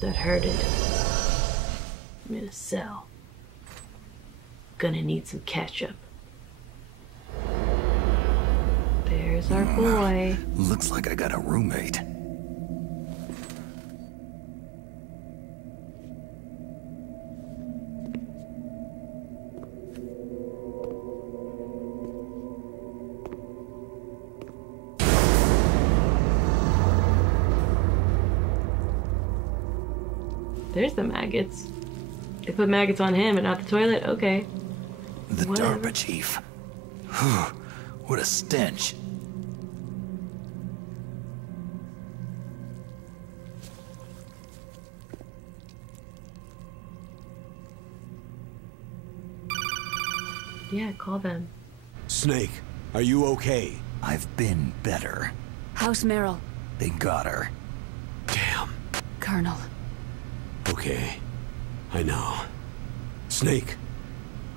That hurted. I'm in a cell. Gonna need some ketchup. There's our boy. Looks like I got a roommate. There's the maggots. They put maggots on him and not the toilet? Okay. The DARPA chief. What a stench. Yeah, call them. Snake, are you okay? I've been better. How's Meryl? They got her. Damn. Colonel. Okay. I know. Snake,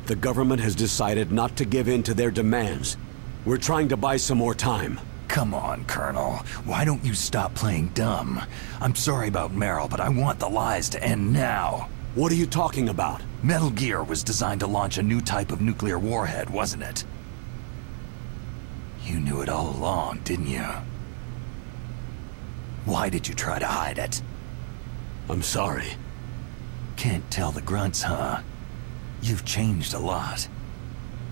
the government has decided not to give in to their demands. We're trying to buy some more time. Come on, Colonel. Why don't you stop playing dumb? I'm sorry about Meryl, but I want the lies to end now. What are you talking about? Metal Gear was designed to launch a new type of nuclear warhead, wasn't it? You knew it all along, didn't you? Why did you try to hide it? I'm sorry. Can't tell the grunts, huh? You've changed a lot.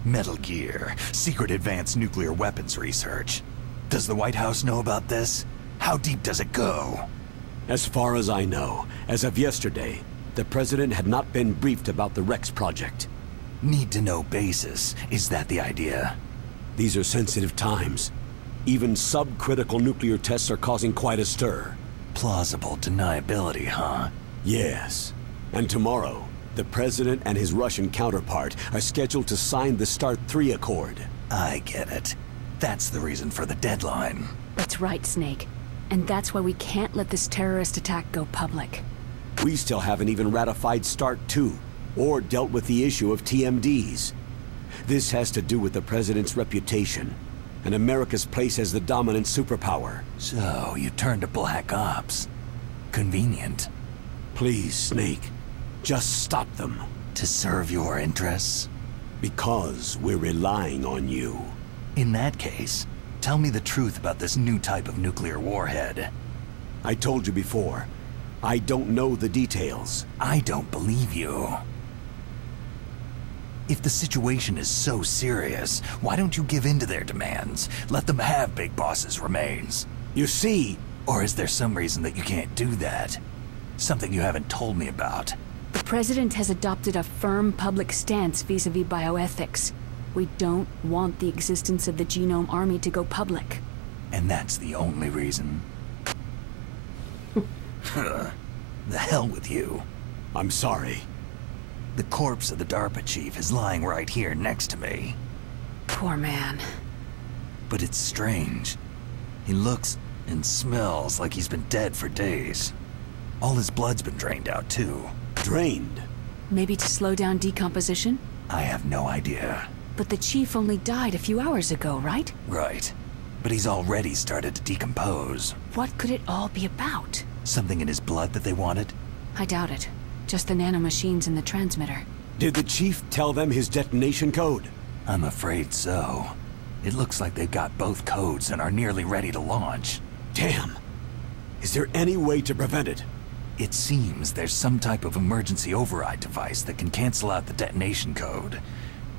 Metal Gear, secret advanced nuclear weapons research. Does the White House know about this? How deep does it go? As far as I know, as of yesterday, the president had not been briefed about the Rex project. Need to know basis. Is that the idea? These are sensitive times. Even subcritical nuclear tests are causing quite a stir. Plausible deniability, huh? Yes. And tomorrow, the president and his Russian counterpart are scheduled to sign the START 3 Accord. I get it. That's the reason for the deadline. That's right, Snake. And that's why we can't let this terrorist attack go public. We still haven't even ratified START 2, or dealt with the issue of TMDs. This has to do with the president's reputation, and America's place as the dominant superpower. So, you turned to Black Ops. Convenient. Please, Snake, just stop them. To serve your interests? Because we're relying on you. In that case, tell me the truth about this new type of nuclear warhead. I told you before, I don't know the details. I don't believe you. If the situation is so serious, why don't you give in to their demands? Let them have Big Boss's remains. You see... Or is there some reason that you can't do that? Something you haven't told me about. The president has adopted a firm public stance vis-a-vis bioethics. We don't want the existence of the Genome Army to go public. And that's the only reason? The hell with you. I'm sorry. The corpse of the DARPA chief is lying right here next to me. Poor man. But it's strange. He looks and smells like he's been dead for days. All his blood's been drained out too. Drained? Maybe to slow down decomposition? I have no idea. But the chief only died a few hours ago, right? Right. But he's already started to decompose. What could it all be about? Something in his blood that they wanted? I doubt it. Just the nanomachines in the transmitter. Did the chief tell them his detonation code? I'm afraid so. It looks like they've got both codes and are nearly ready to launch. Damn. Is there any way to prevent it? It seems there's some type of emergency override device that can cancel out the detonation code.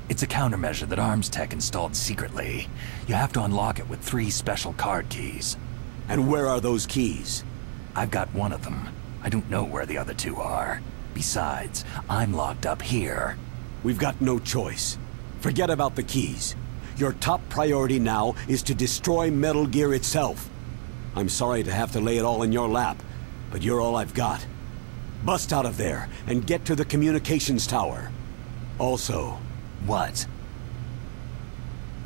It's a countermeasure that Arms Tech installed secretly. You have to unlock it with 3 special card keys. And where are those keys? I've got one of them. I don't know where the other 2 are. Besides, I'm locked up here. We've got no choice. Forget about the keys. Your top priority now is to destroy Metal Gear itself. I'm sorry to have to lay it all in your lap, but you're all I've got. Bust out of there and get to the communications tower. Also... What?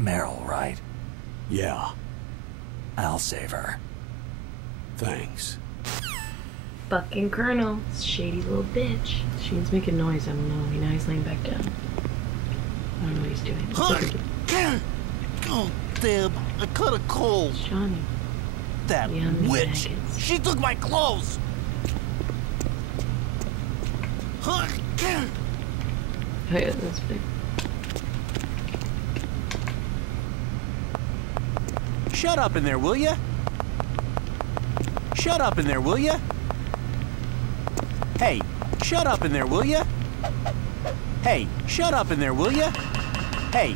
Meryl, right? Yeah. I'll save her. Thanks. Fucking Colonel. Shady little bitch. Shane's making noise. I don't know. Now he's laying back down. I don't know what he's doing. Oh, damn. I caught a cold. Johnny. That Yummy witch. maggots. She took my clothes. Oh yeah, that's big. Shut up in there, will ya? Shut up in there, will ya? Hey, shut up in there, will ya? Hey, shut up in there, will ya? Hey.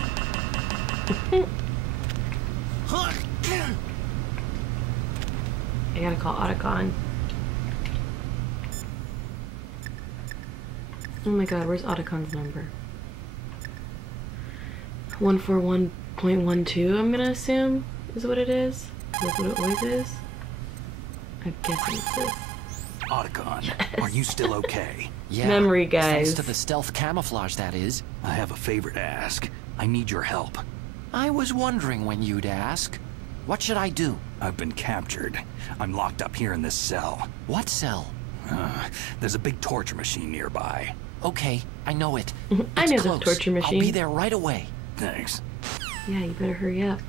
I gotta call Otacon. Oh my god, where's Otacon's number? 141.12, I'm gonna assume is what it is. That's what it always is. I'm guessing it's this. Otacon, are you still okay? Yeah. Memory, guys. Thanks to the stealth camouflage, that is. I have a favor to ask. I need your help. I was wondering when you'd ask. What should I do? I've been captured. I'm locked up here in this cell. What cell? There's a big torture machine nearby. Okay, I know it. I It's know the close. torture machine. I'll be there right away. Thanks. Yeah, you better hurry up.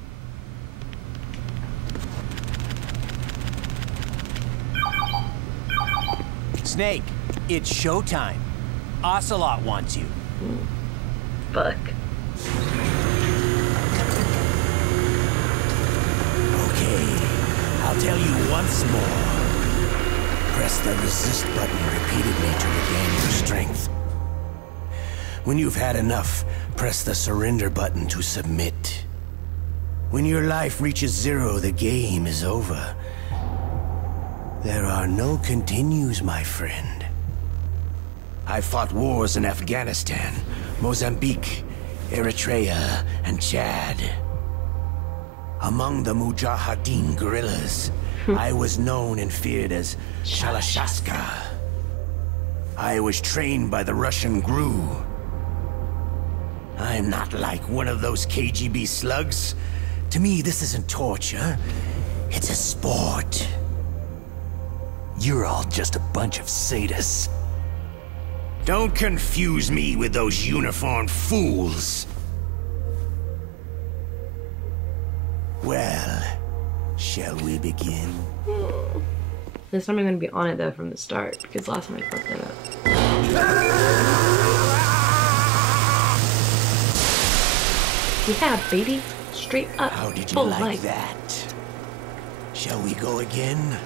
Snake, it's showtime. Ocelot wants you. Fuck. Okay, I'll tell you once more. Press the resist button repeatedly to regain your strength. When you've had enough, press the surrender button to submit. When your life reaches 0, the game is over. There are no continues, my friend. I fought wars in Afghanistan, Mozambique, Eritrea, and Chad. Among the Mujahideen guerrillas, I was known and feared as Shalashaska. I was trained by the Russian GRU. I'm not like one of those KGB slugs. To me, this isn't torture. It's a sport. You're all just a bunch of sadists. Don't confuse me with those uniformed fools. Well, shall we begin? This time I'm gonna be on it though from the start, because last time I fucked that up. Yeah, baby. Straight up. How did you full like life. that? Shall we go again?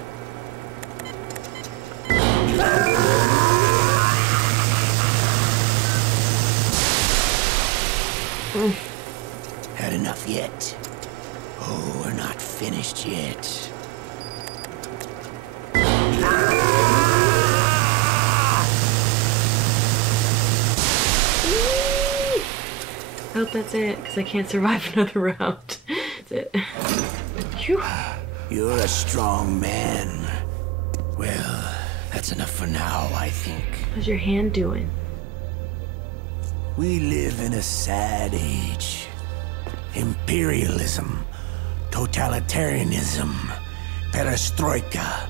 Had enough yet? Oh, we're not finished yet. I hope that's it, because I can't survive another round. That's it. Phew. You're a strong man. Well, that's enough for now, I think. How's your hand doing? We live in a sad age. Imperialism, totalitarianism, perestroika.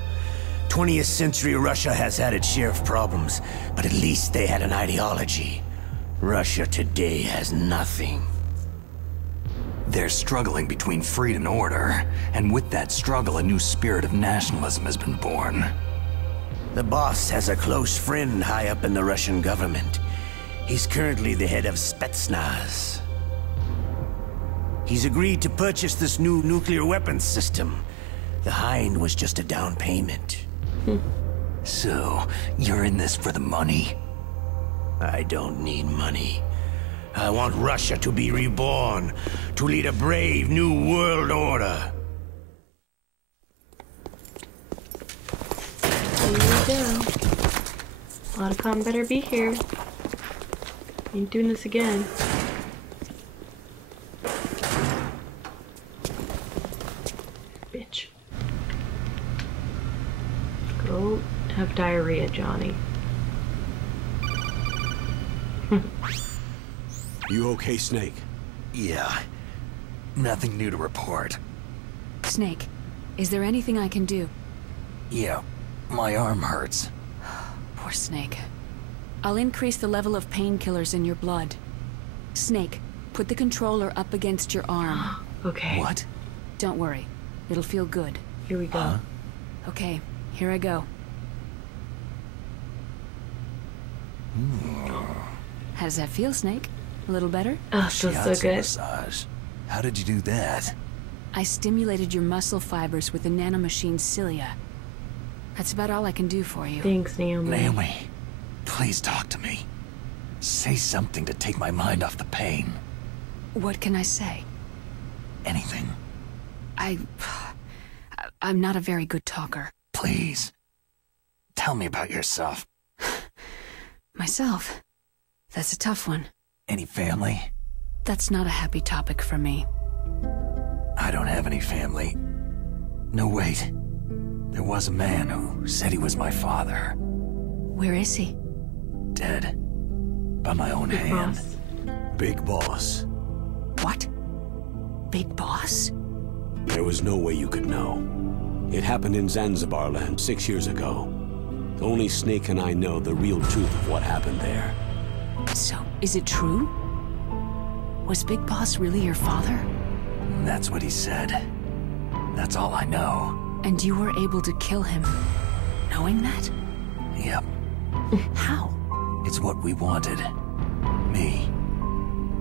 20th century Russia has had its share of problems, but at least they had an ideology. Russia today has nothing. They're struggling between freedom and order, and with that struggle, a new spirit of nationalism has been born. The boss has a close friend high up in the Russian government. He's currently the head of Spetsnaz. He's agreed to purchase this new nuclear weapons system. The Hind was just a down payment. So, you're in this for the money? I don't need money. I want Russia to be reborn, to lead a brave new world order. Here we go. Otacon better be here. Ain't doing this again. Bitch. Go have diarrhea, Johnny. You okay, Snake? Yeah. Nothing new to report. Snake, is there anything I can do? Yeah, my arm hurts. Poor Snake. I'll increase the level of painkillers in your blood. Snake, put the controller up against your arm. Okay. What? Don't worry. It'll feel good. Here we go. Okay, here I go. How does that feel, Snake? A little better? Oh, feels so Shiatsu good. massage. How did you do that? I stimulated your muscle fibers with the nanomachine cilia. That's about all I can do for you. Thanks, Naomi. Naomi, please talk to me. Say something to take my mind off the pain. What can I say? Anything. I'm not a very good talker. Please. Tell me about yourself. Myself? That's a tough one. Any family? That's not a happy topic for me. I don't have any family. No, wait. There was a man who said he was my father. Where is he? Dead. By my own Big hand. boss. Big boss. What? Big boss? There was no way you could know. It happened in Zanzibar land 6 years ago. Only Snake and I know the real truth of what happened there. So, is it true? Was Big Boss really your father? That's what he said. That's all I know. And you were able to kill him, knowing that? Yep. How? It's what we wanted. Me.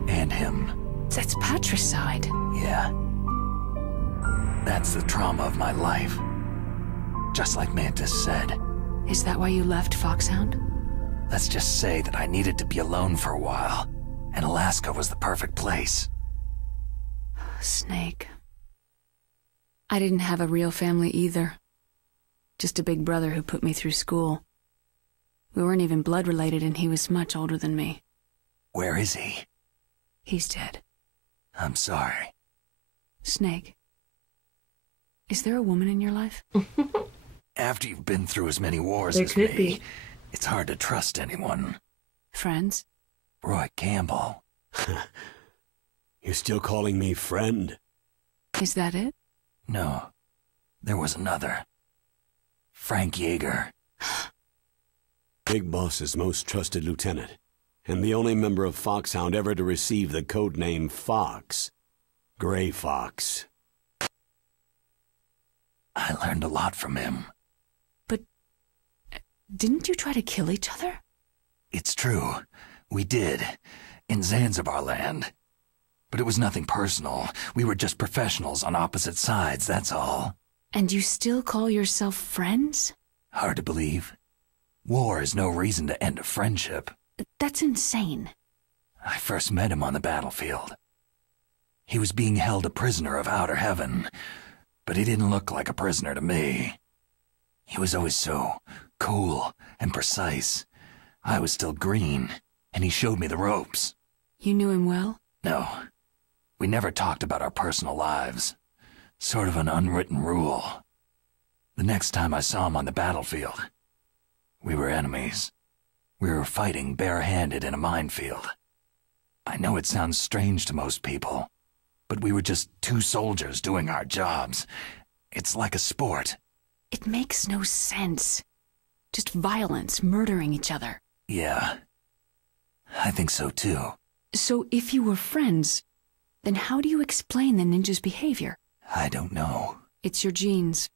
And him. That's patricide. Yeah. That's the trauma of my life. Just like Mantis said. Is that why you left Foxhound? Let's just say that I needed to be alone for a while, and Alaska was the perfect place. Snake. I didn't have a real family either. Just a big brother who put me through school. We weren't even blood related, and he was much older than me. Where is he? He's dead. I'm sorry. Snake. Is there a woman in your life? After you've been through as many wars There as could me, be. it's hard to trust anyone. Friends? Roy Campbell. You're still calling me friend? Is that it? No. There was another. Frank Yeager. Big Boss's most trusted lieutenant, and the only member of Foxhound ever to receive the codename Fox. Gray Fox. I learned a lot from him. But didn't you try to kill each other? It's true. We did. In Zanzibar land. But it was nothing personal. We were just professionals on opposite sides, that's all. And you still call yourself friends? Hard to believe. War is no reason to end a friendship. That's insane. I first met him on the battlefield. He was being held a prisoner of outer heaven, but he didn't look like a prisoner to me. He was always so cool and precise. I was still green, and he showed me the ropes. You knew him well? No, we never talked about our personal lives. Sort of an unwritten rule. The next time I saw him on the battlefield, we were enemies. We were fighting bare-handed in a minefield. I know it sounds strange to most people, but we were just two soldiers doing our jobs. It's like a sport. It makes no sense. Just violence, murdering each other. Yeah, I think so too. So if you were friends, then how do you explain the ninja's behavior? I don't know. It's your genes.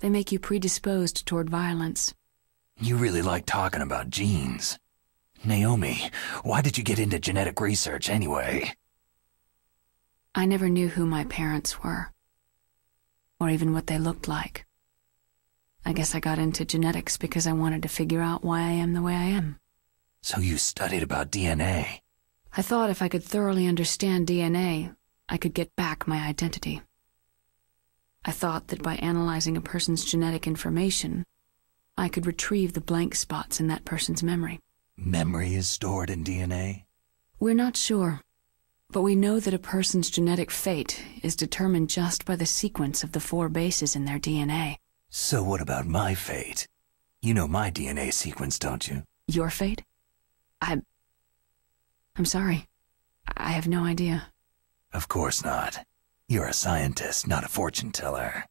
They make you predisposed toward violence. You really like talking about genes. Naomi, why did you get into genetic research anyway? I never knew who my parents were, or even what they looked like. I guess I got into genetics because I wanted to figure out why I am the way I am. So you studied about DNA? I thought if I could thoroughly understand DNA, I could get back my identity. I thought that by analyzing a person's genetic information, I could retrieve the blank spots in that person's memory. Memory is stored in DNA? We're not sure, but we know that a person's genetic fate is determined just by the sequence of the 4 bases in their DNA. So what about my fate? You know my DNA sequence, don't you? Your fate? I'm sorry. I have no idea. Of course not. You're a scientist, not a fortune teller.